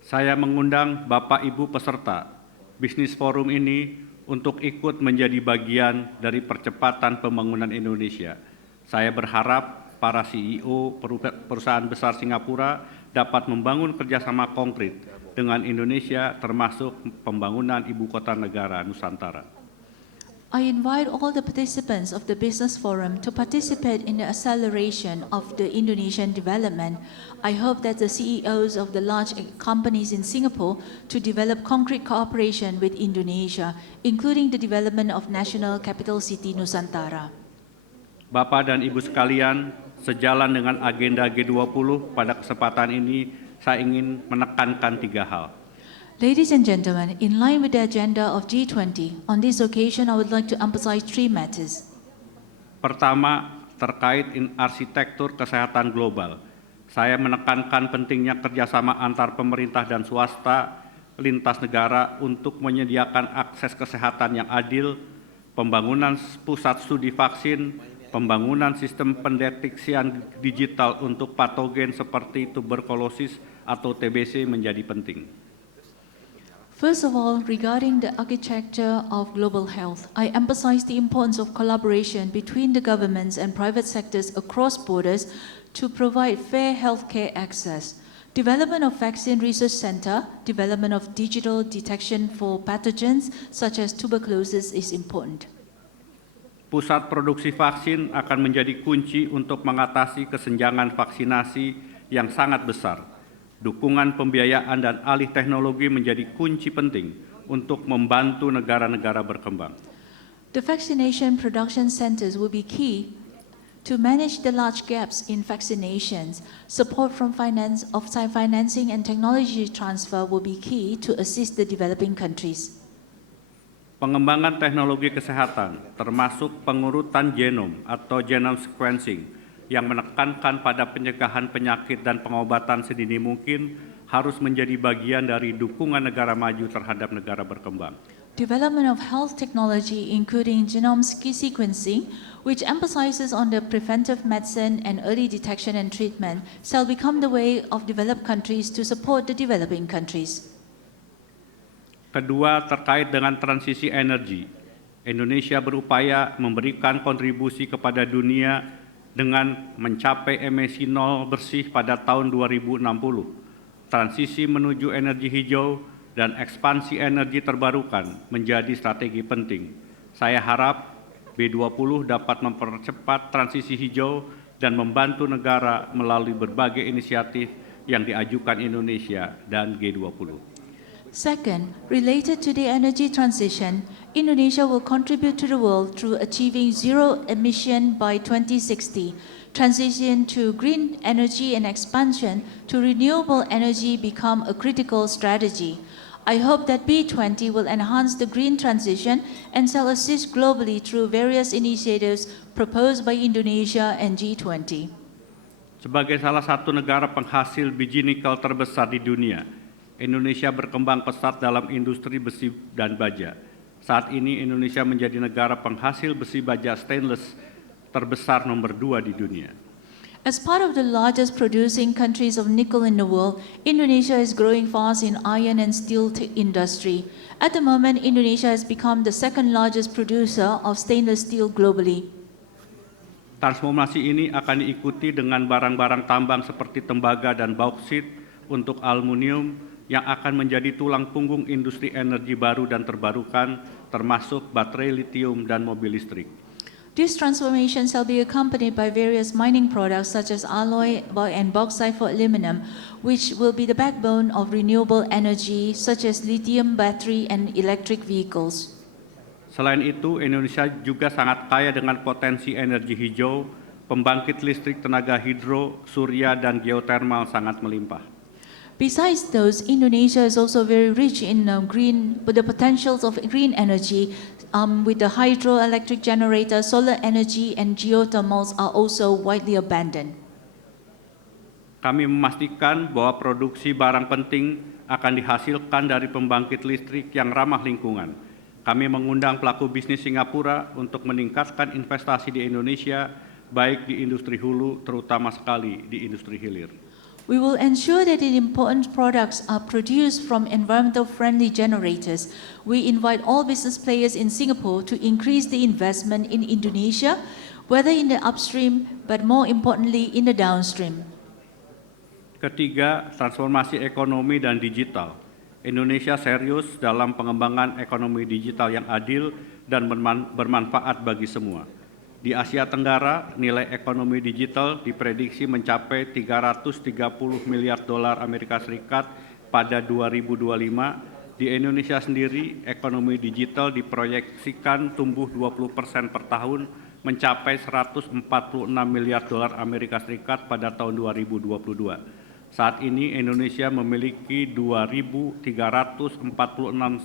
Saya mengundang Bapak Ibu peserta bisnis forum ini untuk ikut menjadi bagian dari percepatan pembangunan Indonesia. Saya berharap para CEO perusahaan besar Singapura dapat membangun kerjasama konkret dengan Indonesia termasuk pembangunan ibu kota negara Nusantara. I invite all the participants of the Business Forum to participate in the acceleration of the Indonesian development. I hope that the CEOs of the large companies in Singapore to develop concrete cooperation with Indonesia, including the development of national capital city Nusantara. Bapak dan Ibu sekalian, sejalan dengan agenda G20 pada kesempatan ini, saya ingin menekankan 3 hal. Ladies and gentlemen, in line with the agenda of G20, on this occasion I would like to emphasize 3 matters. Pertama, terkait arsitektur kesehatan global. Saya menekankan pentingnya kerjasama antar pemerintah dan swasta lintas negara untuk menyediakan akses kesehatan yang adil, pembangunan pusat studi vaksin, pembangunan sistem pendeteksian digital untuk patogen seperti tuberkulosis atau TBC menjadi penting. First of all, regarding the architecture of global health, I emphasize the importance of collaboration between the governments and private sectors across borders to provide fair healthcare access. Development of vaccine research center, development of digital detection for pathogens such as tuberculosis is important. Pusat produksi vaksin akan menjadi kunci untuk mengatasi kesenjangan vaksinasi yang sangat besar. Dukungan pembiayaan dan alih teknologi menjadi kunci penting untuk membantu negara-negara berkembang. The vaccination production centers will be key to manage the large gaps in vaccinations. Support from financing and technology transfer will be key to assist the developing countries. Pengembangan teknologi kesehatan, termasuk pengurutan genom atau genome sequencing, yang menekankan pada pencegahan penyakit dan pengobatan sedini mungkin harus menjadi bagian dari dukungan negara maju terhadap negara berkembang. Development of health technology, including genome sequencing, which emphasizes on the preventive medicine and early detection and treatment, shall become the way of developed countries to support the developing countries. Kedua, terkait dengan transisi energi. Indonesia berupaya memberikan kontribusi kepada dunia dengan mencapai emisi nol bersih pada tahun 2060, transisi menuju energi hijau dan ekspansi energi terbarukan menjadi strategi penting. Saya harap B20 dapat mempercepat transisi hijau dan membantu negara melalui berbagai inisiatif yang diajukan Indonesia dan G20. Second, related to the energy transition, Indonesia will contribute to the world through achieving zero emission by 2060, transition to green energy and expansion to renewable energy become a critical strategy. I hope that B20 will enhance the green transition and shall assist globally through various initiatives proposed by Indonesia and G20. Sebagai salah satu negara penghasil biji nikel terbesar di dunia, Indonesia berkembang pesat dalam industri besi dan baja. Saat ini Indonesia menjadi negara penghasil besi baja stainless terbesar nomor 2 di dunia. As part of the largest producing countries of nickel in the world, Indonesia is growing fast in iron and steel industry. At the moment, Indonesia has become the second largest producer of stainless steel globally. Transformasi ini akan diikuti dengan barang-barang tambang seperti tembaga dan bauksit untuk aluminium yang akan menjadi tulang punggung industri energi baru dan terbarukan, termasuk baterai litium dan mobil listrik. This transformation shall be accompanied by various mining products such as alloy and bauxite for aluminum, which will be the backbone of renewable energy such as lithium battery and electric vehicles. Selain itu, Indonesia juga sangat kaya dengan potensi energi hijau, pembangkit listrik tenaga hidro, surya, dan geotermal sangat melimpah. Besides those, Indonesia is also very rich in the potentials of green energy, with the hydroelectric generator, solar energy, and geothermals are also widely abundant. Kami memastikan bahwa produksi barang penting akan dihasilkan dari pembangkit listrik yang ramah lingkungan. Kami mengundang pelaku bisnis Singapura untuk meningkatkan investasi di Indonesia, baik di industri hulu, terutama sekali di industri hilir. We will ensure that the important products are produced from environmental friendly generators. We invite all business players in Singapore to increase the investment in Indonesia, whether in the upstream, but more importantly in the downstream. Ketiga, transformasi ekonomi dan digital. Indonesia serius dalam pengembangan ekonomi digital yang adil dan bermanfaat bagi semua. Di Asia Tenggara, nilai ekonomi digital diprediksi mencapai 330 miliar dolar Amerika Serikat pada 2025. Di Indonesia sendiri, ekonomi digital diproyeksikan tumbuh 20% per tahun, mencapai 146 miliar dolar Amerika Serikat pada tahun 2022. Saat ini Indonesia memiliki 2.346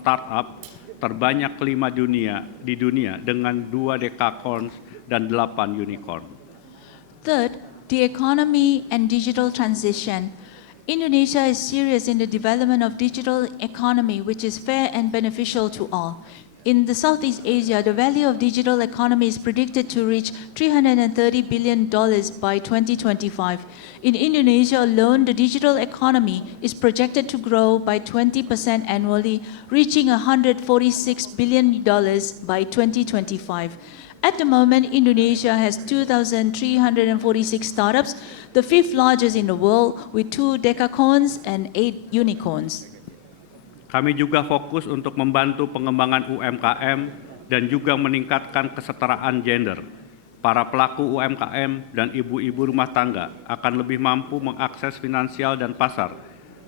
startup terbanyak kelima di dunia dengan 2 dekakorns dan 8 unicorn. Third, the economy and digital transition. Indonesia is serious in the development of digital economy, which is fair and beneficial to all. In the Southeast Asia, the value of digital economy is predicted to reach $330 billion by 2025. In Indonesia alone, the digital economy is projected to grow by 20% annually, reaching $146 billion by 2025. At the moment, Indonesia has 2,346 startups, the 5th largest in the world, with 2 decacorns and 8 unicorns. Kami juga fokus untuk membantu pengembangan UMKM dan juga meningkatkan kesetaraan gender. Para pelaku UMKM dan ibu-ibu rumah tangga akan lebih mampu mengakses finansial dan pasar.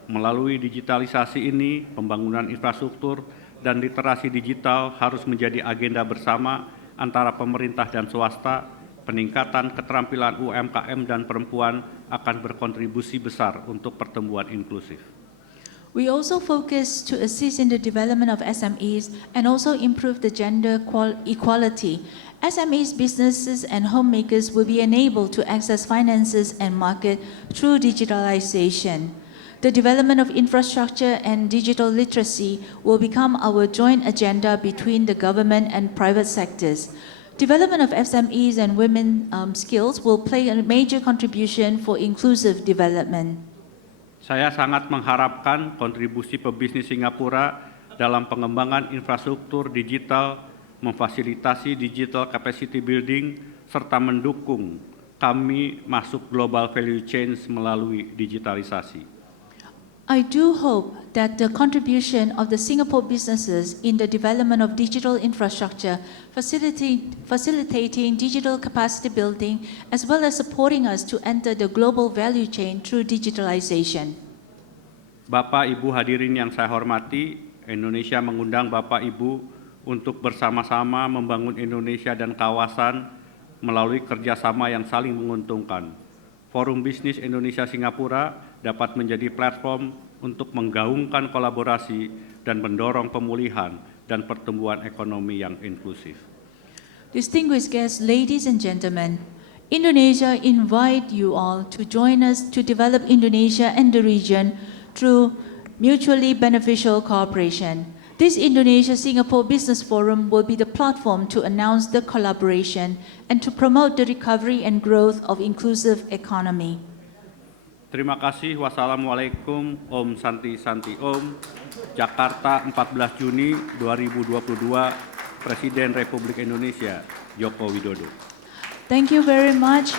Melalui digitalisasi ini, pembangunan infrastruktur dan literasi digital harus menjadi agenda bersama antara pemerintah dan swasta. Peningkatan keterampilan UMKM dan perempuan akan berkontribusi besar untuk pertumbuhan inklusif. We also focus to assist in the development of SMEs and also improve the gender equality. SMEs, businesses, and homemakers will be enabled to access finances and market through digitalization. The development of infrastructure and digital literacy will become our joint agenda between the government and private sectors. Development of SMEs and women skills will play a major contribution for inclusive development. Saya sangat mengharapkan kontribusi pebisnis Singapura dalam pengembangan infrastruktur digital, memfasilitasi digital capacity building, serta mendukung kami masuk global value chain melalui digitalisasi. I do hope that the contribution of the Singapore businesses in the development of digital infrastructure, facilitating digital capacity building, as well as supporting us to enter the global value chain through digitalization. Bapak Ibu hadirin yang saya hormati, Indonesia mengundang Bapak Ibu untuk bersama-sama membangun Indonesia dan kawasan melalui kerjasama yang saling menguntungkan. Forum Bisnis Indonesia-Singapura dapat menjadi platform untuk menggaungkan kolaborasi dan mendorong pemulihan dan pertumbuhan ekonomi yang inklusif. Distinguished guests, ladies and gentlemen, Indonesia invite you all to join us to develop Indonesia and the region through mutually beneficial cooperation. This Indonesia-Singapore Business Forum will be the platform to announce the collaboration and to promote the recovery and growth of inclusive economy. Terima kasih. Wassalamualaikum. Om Santi Santi Om. Jakarta 14 Juni 2022. Presiden Republik Indonesia Joko Widodo. Thank you very much.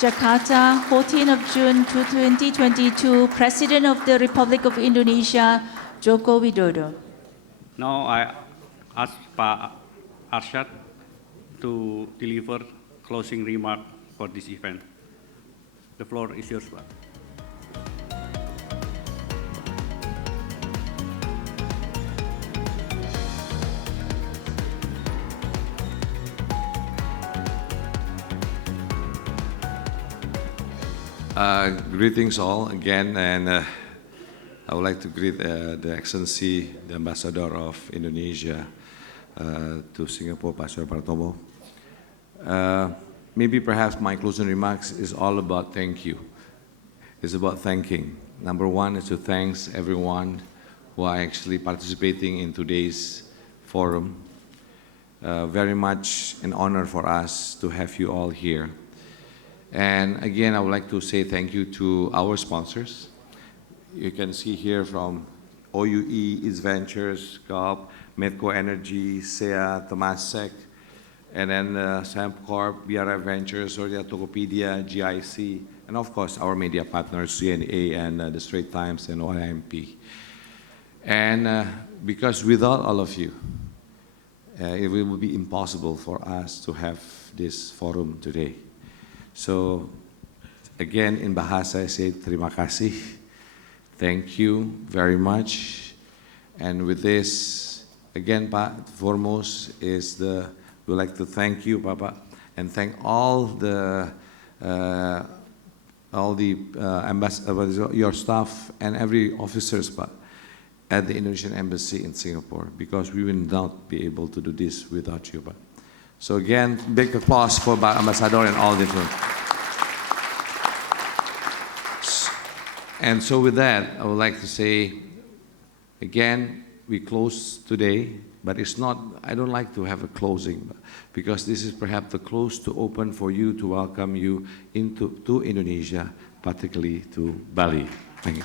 Jakarta, 14 of June 2022, President of the Republic of Indonesia, Joko Widodo. Now I ask Pak Arsjad to deliver closing remark for this event. The floor is yours, Pak. Greetings all again, and I would like to greet the Excellency, the Ambassador of Indonesia to Singapore, Pak Surya Pratomo. Maybe perhaps my closing remarks is all about thank you. It's about thanking. Number one is to thank everyone who are actually participating in today's forum. Very much an honor for us to have you all here. And again, I would like to say thank you to our sponsors. You can see here from OUE, East Ventures, GOP, Medco Energy, SEA, Temasek, and then Sempcorp, BRF Ventures, Sordia Tokopedia, GIC, and of course our media partners, CNA and the Straits Times and OIMP. And because without all of you, it will be impossible for us to have this forum today. So, again, in Bahasa, I say terima kasih. Thank you very much. And with this, again, Pak, foremost is we'd like to thank you, Papa, and thank all the your staff and every officers, Pak, at the Indonesian Embassy in Singapore, because we will not be able to do this without you, Pak. So again, big applause for Ambassador and all the different. And so with that, I would like to say, again, we close today, but it's not, I don't like to have a closing, because this is perhaps the close to open for you to welcome you to Indonesia, particularly to Bali. Thank you.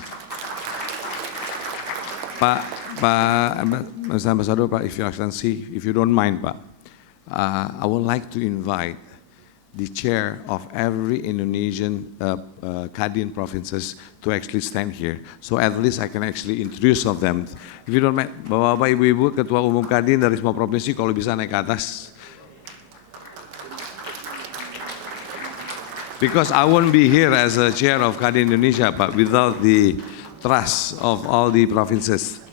Pak Ambassador, Pak, if Your Excellency, if you don't mind, Pak, I would like to invite the chair of every Indonesian KADIN provinces to actually stand here. So at least I can actually introduce of them. If you don't mind, Bapak-Bapak, Ibu-Ibu, Ketua Umum KADIN dari semua provinsi, kalau bisa naik ke atas. Because I won't be here as a chair of KADIN Indonesia, but without the trust of all the provinces.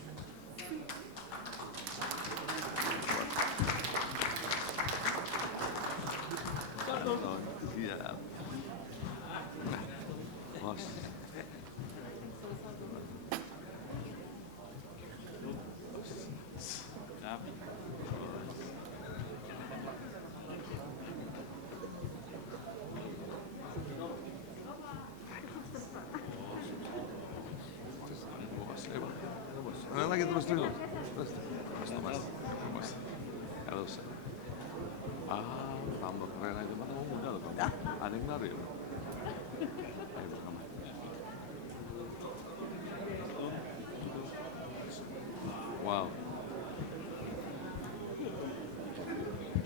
Lagi terus dulu. Terus Thomas. Halo. Tambah keren aja. Mata mau muda loh kamu. Ada yang narik loh. Ayo kamu. Wow.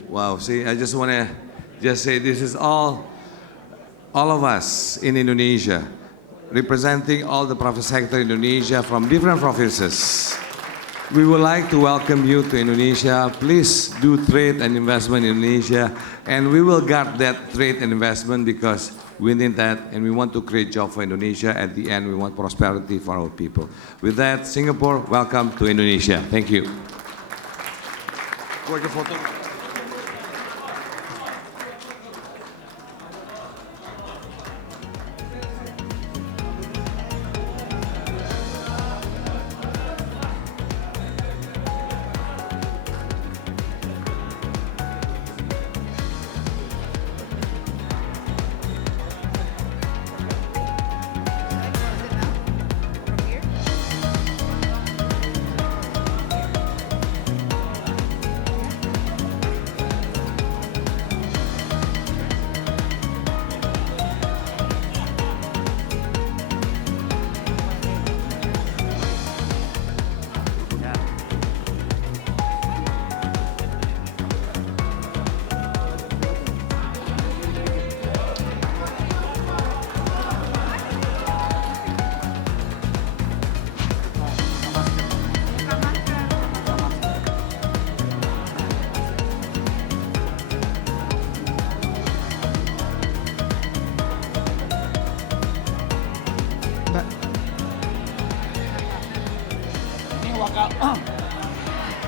Wow. See, I just want to say this is all of us in Indonesia, representing all the private sector in Indonesia from different provinces. We would like to welcome you to Indonesia. Please do trade and investment in Indonesia, and we will guard that trade and investment because We need that, and we want to create jobs for Indonesia. At the end, we want prosperity for our people. With that, Singapore, welcome to Indonesia. Thank you. Keluarga foto.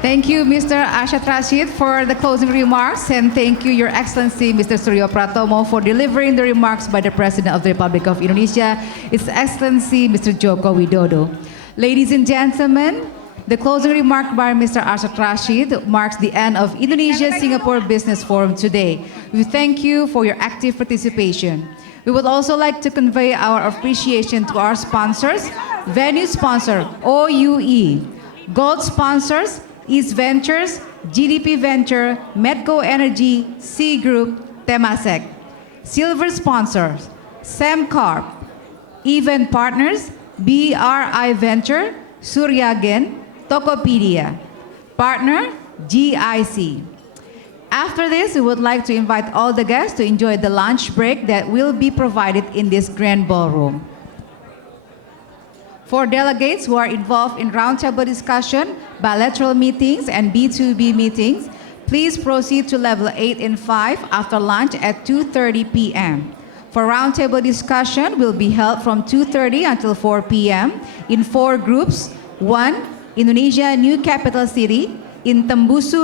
Thank you, Mr. Arsjad Rasjid, for the closing remarks, and thank you, Your Excellency, Mr. Suryo Pratomo, for delivering the remarks by the President of the Republic of Indonesia, His Excellency, Mr. Joko Widodo. Ladies and gentlemen, the closing remark by Mr. Arsjad Rasjid marks the end of Indonesia-Singapore Business Forum today. We thank you for your active participation. We would also like to convey our appreciation to our sponsors, venue sponsor, OUE, gold sponsors, East Ventures, GDP Venture, Medco Energy, C Group, Temasek. Silver sponsors, Semcorp, Event Partners, BRI Venture, Suryagen, Tokopedia. Partner, GIC. After this, we would like to invite all the guests to enjoy the lunch break that will be provided in this grand ballroom. For delegates who are involved in roundtable discussion, bilateral meetings, and B2B meetings, please proceed to level 8 and 5 after lunch at 2:30 p.m. For roundtable discussion will be held from 2:30 until 4 p.m. in 4 groups. 1, Indonesia New Capital City in Tembusu